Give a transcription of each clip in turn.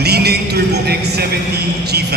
Li-Ning Turbo X70 G5.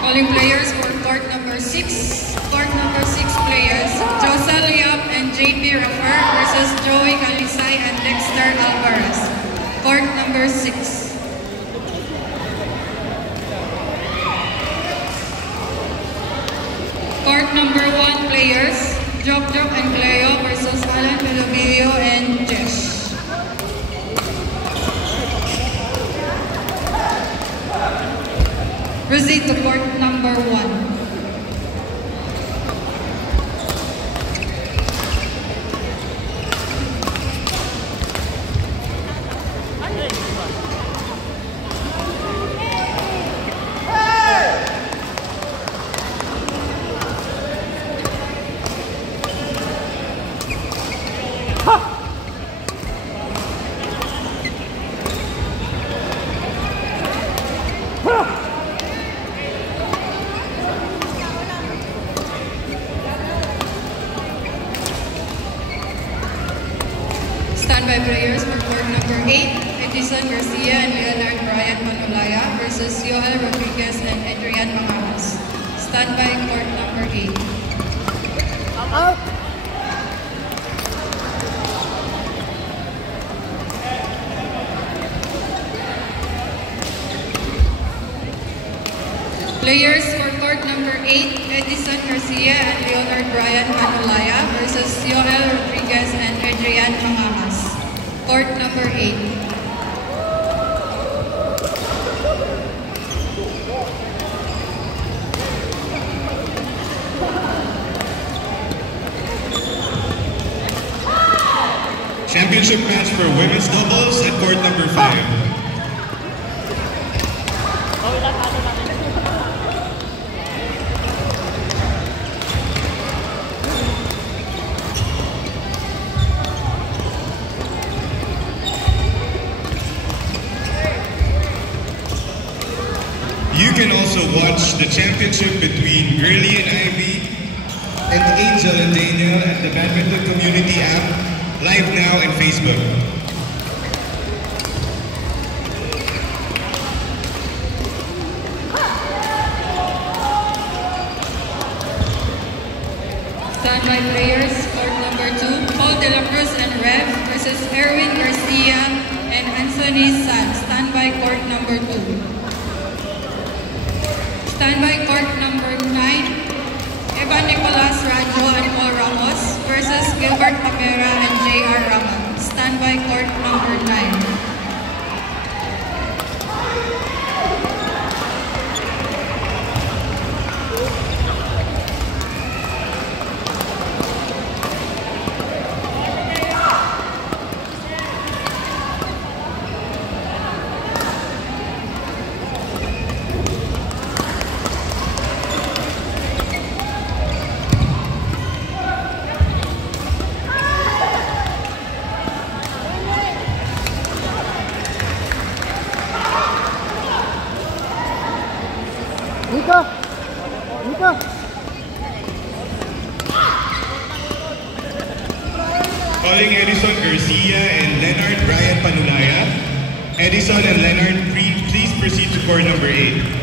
Calling players for court number 6. Court number 6 players, Josel Yap and JP Raffer versus Joey Calisay and Dexter Alvarez. Court number 6. Court number 1 players, Jok and Cleo versus Alan Melovillo and Jesh. Proceed to court number 1. Standby players for court number 8, Edison Garcia and Leonard Brian Manolaya versus Yoel Rodriguez and Adrian Mangamas. Standby court number 8. Out. Players for court number 8, Edison Garcia and Leonard Brian Manolaya versus Yoel Rodriguez and Adrian Mangamas. Court number 8. Championship match for women's doubles at court number 5. You can also watch the championship between Girly and Ivy and Angel and Daniel at the Badminton Community app, live now on Facebook. Standby players, court number 2, Paul De La Cruz and Rev versus Erwin Garcia and Anthony San. Standby court number 2. Standby court number 9, Evan Nicolas Radjo and Paul Ramos versus Gilbert Camera and J.R. Raman. Standby court number 9. Nika! Calling Edison Garcia and Leonard Brian Panulaya. Edison and Leonard, please proceed to court number 8.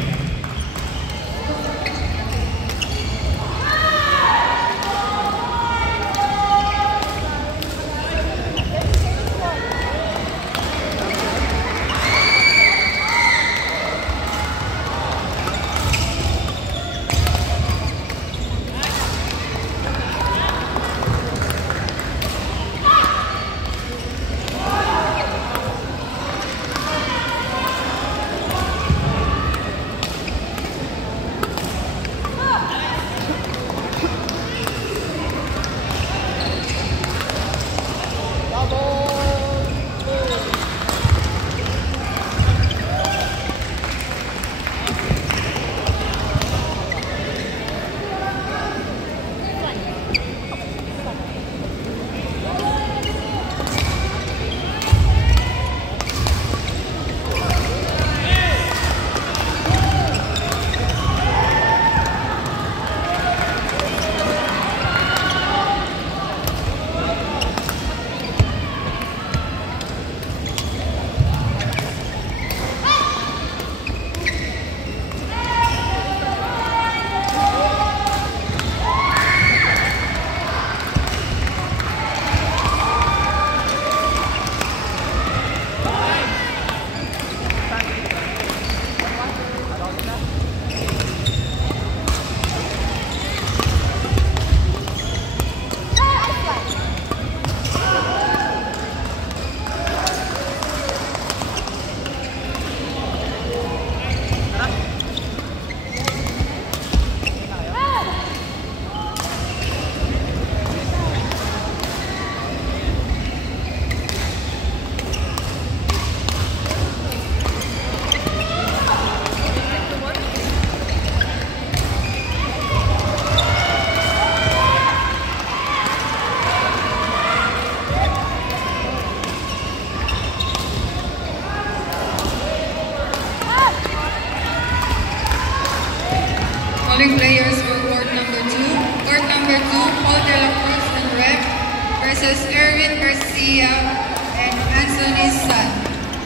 versus Erwin Garcia and Anthony San,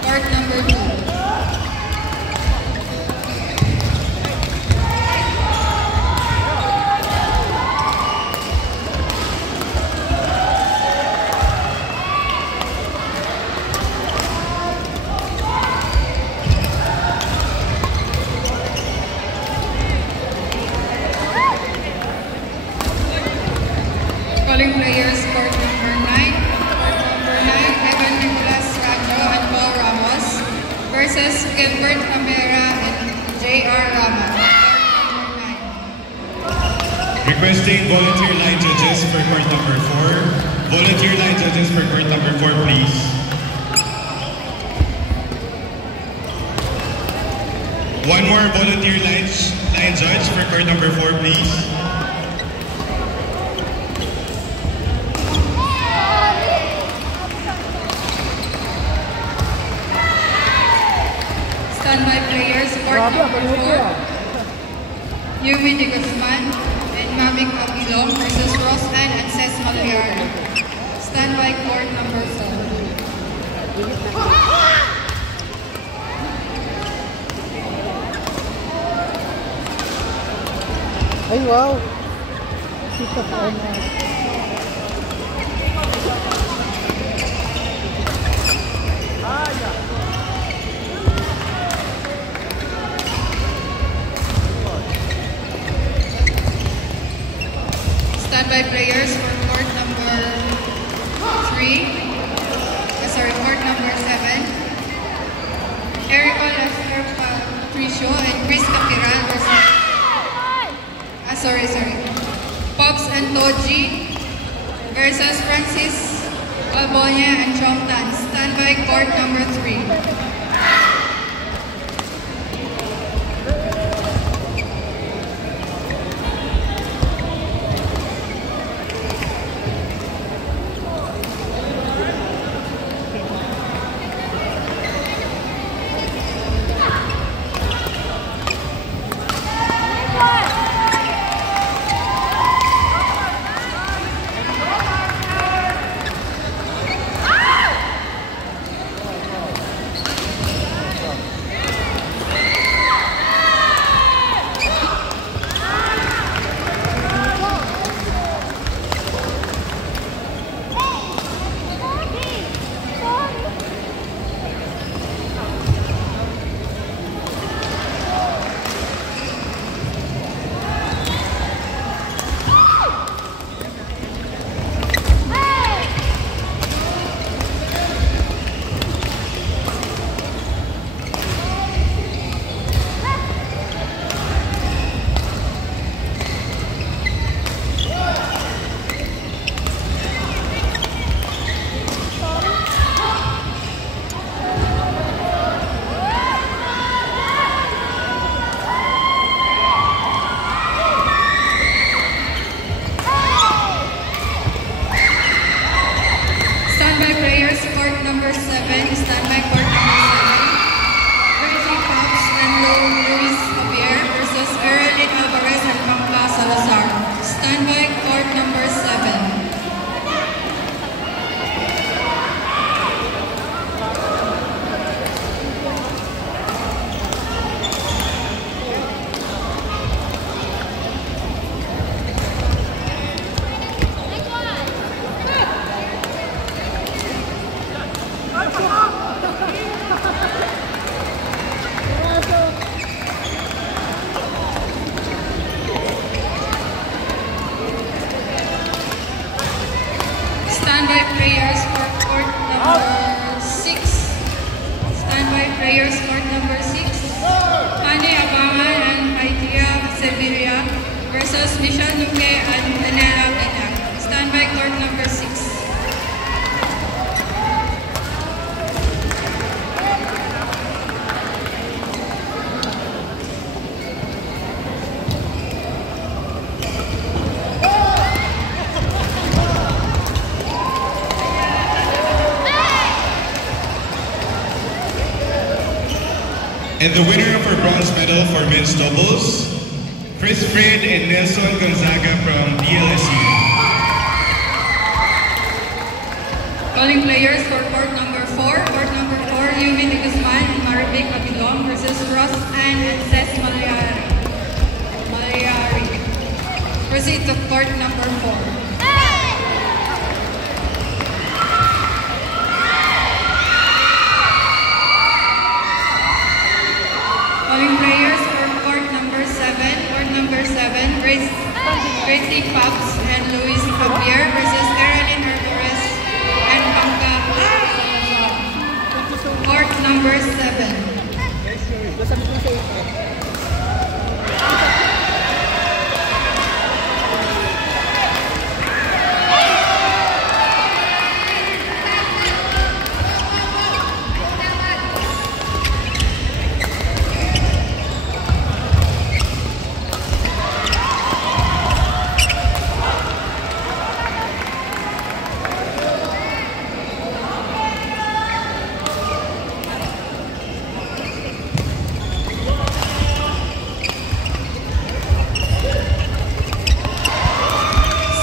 court number 2. Calling players, court number 9. Court number 9, Evan Nicolas Rajo and Paul Ramos versus Gilbert Camera and J.R. Rama. Court number 9. Requesting volunteer line judges for court number 4. Volunteer line judges for court number 4, please. One more volunteer line judge for court number 4, please. Standby players, court number 4, Yumi De Guzman and Mamik Aguilong versus Roseanne and Ces Maliara. Standby court number 4. Ay, wow. Sita pa na. Standby players for court number 3, court number 7, Erico Lester Patricio and Chris Capiran versus, Pops and Toji versus Francis Albonia and Chong Tan. Standby court number 3. Standby players for court number 6. Standby players court number 6. Hani Abangan and Idea Sevilla versus Michelle Nuque and Danela Benak. Standby court number 6. And the winner of our bronze medal for men's doubles, Chris Fred and Nelson Gonzaga from DLSU. Calling players for court number 4. Court number 4, Yumi de Guzman and Maribek Abilong versus Ross Ann and Cess Malayari. Proceed to court number 4. Calling players for court number 7. Court number 7, Gracie Pops and Luis Javier versus Caroline Herboris and Pangka Salazar. Court number 7.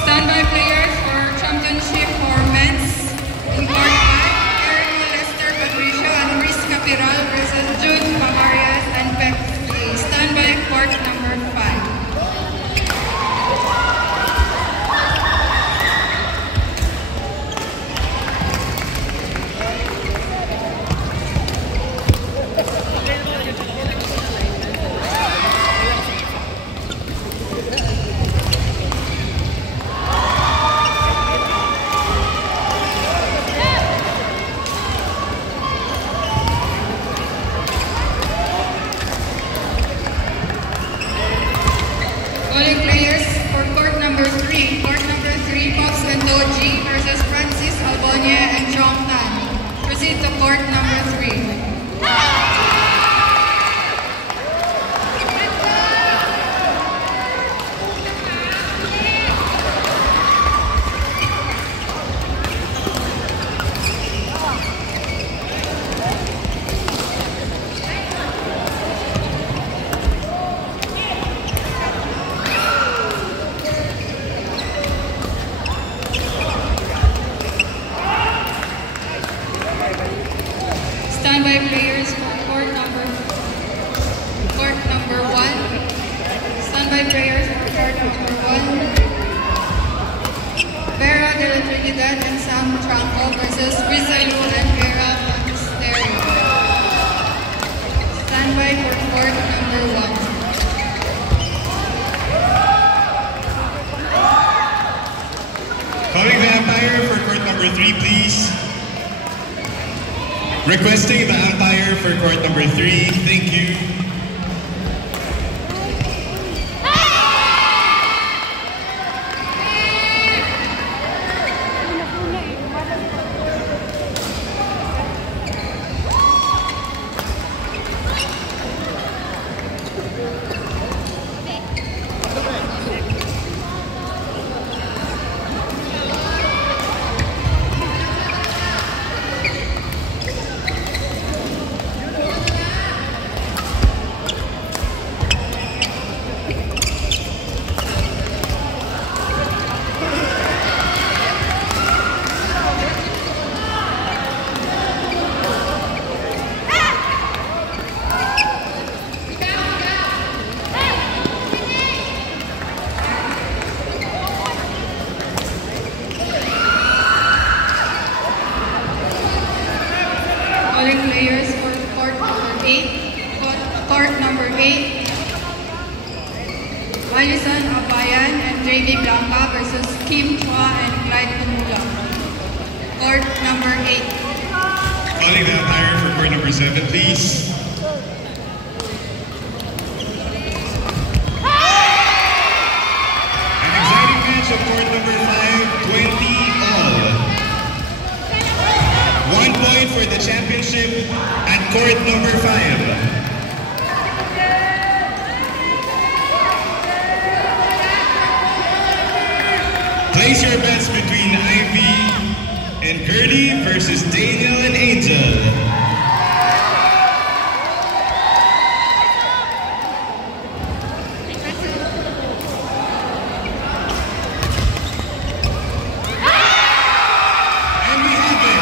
Standby players for championship for men's in court 5, Erino Lester Patricio and Riz Capiral versus Jude Bamarias and Pep A. Standby court number 5. Calling players for court number 3. Court number 3, Fox and Doji versus Francis Albonia and Chong Tan. Proceed to court number 3. Standby players for court number 1. Standby players for court number 1. Vera de la Trinidad and Sam Tranco versus Rizalo and Vera Monasterio. Standby for court number 1. Calling the umpire for court number 3, please. Requesting the umpire for court number 3. Thank you. Calling players for court number 8. Court number 8. Alison Abayan and JB Blanca versus Kim Chua and Clyde Manula. Court number 8. Calling the umpire for court number 7, please. An exciting match of court number 5, 20 all. 1 point for the championship at court number 5. Place your bets between Ivy and Curly versus Daniel and Angel. And we have it.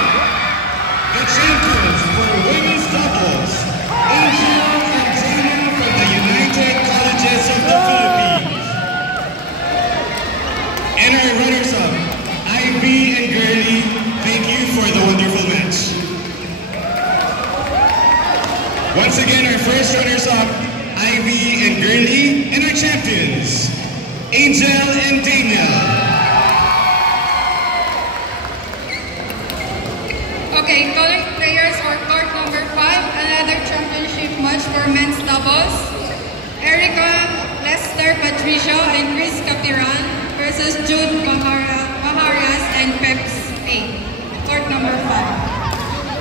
Once again, our first runners-up, Ivy and Gurley, and our champions, Angel and Daniel. Okay, calling players for court number 5, another championship match for men's doubles. Erica, Lester Patricio, and Chris Capiran versus Jude Maharias and Peps A. Court number 5.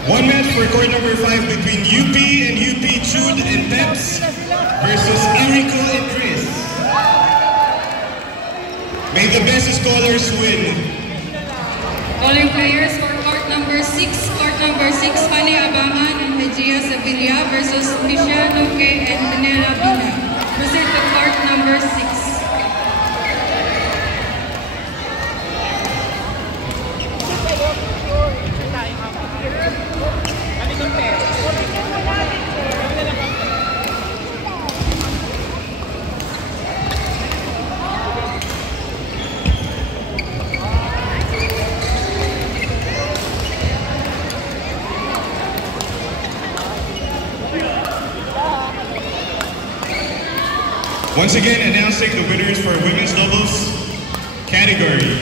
One match for court number 5 between UP and UP, Jude and Peps versus Erico and Chris. May the best scholars win. Calling players for court number 6, Fanny Abangan and Hejia Sevilla versus Misha Luque and Manila Bina. Proceed to court number 6. Once again, announcing the winners for women's doubles category.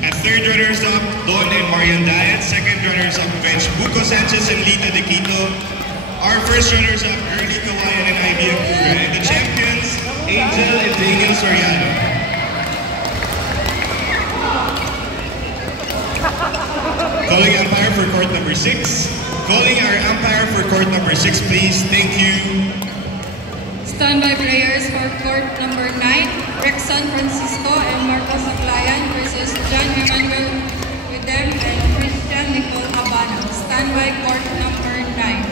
At third runners-up, Don and Marian Diet. Second runners-up bench, Buko Sanchez and Lita De Quito. Our first runners-up, Early Kawayan and Ivy Akura. And the champions, Angel and Daniel Soriano. Calling umpire for court number 6. Calling our umpire for court number 6, please. Thank you. Standby players for court number 9, Rexon Francisco and Marcos Aclayan versus John Emmanuel Widem and Christian Nicole Habano. Standby court number 9.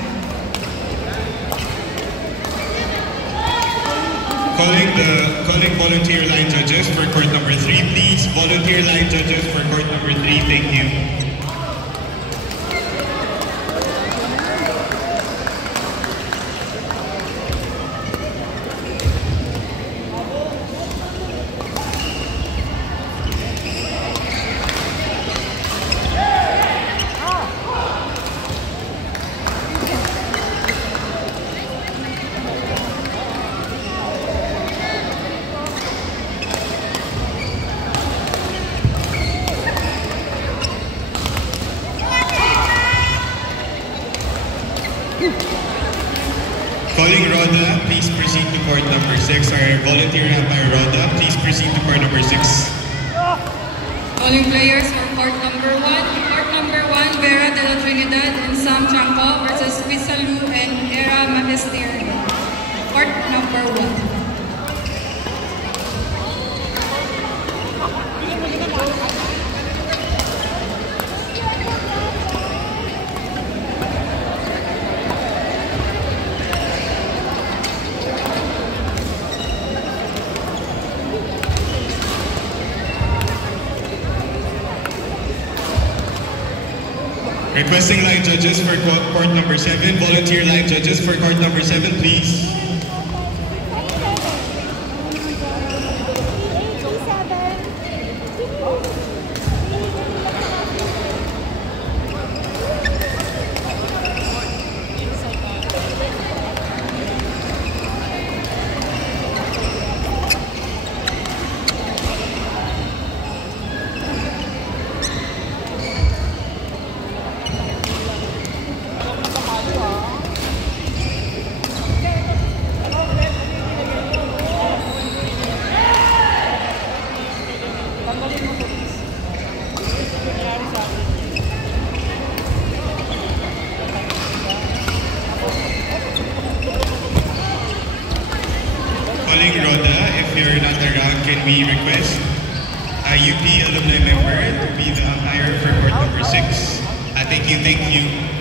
Calling volunteer line judges for court number 3, please. Volunteer line judges for court number 3, thank you. Calling Roda, please proceed to court number 6. Our volunteer umpire Roda, please proceed to court number 6. Calling players for court number 1. Court number 1, Vera de la Trinidad and Sam Chanco versus Pisalu and Era Magisterio. Court number 1. Requesting line judges for court number 7. Volunteer line judges for court number 7, please. Calling Roda, if you're not around, can we request a UP alumni member to be the umpire for court number 6? Thank you, thank you.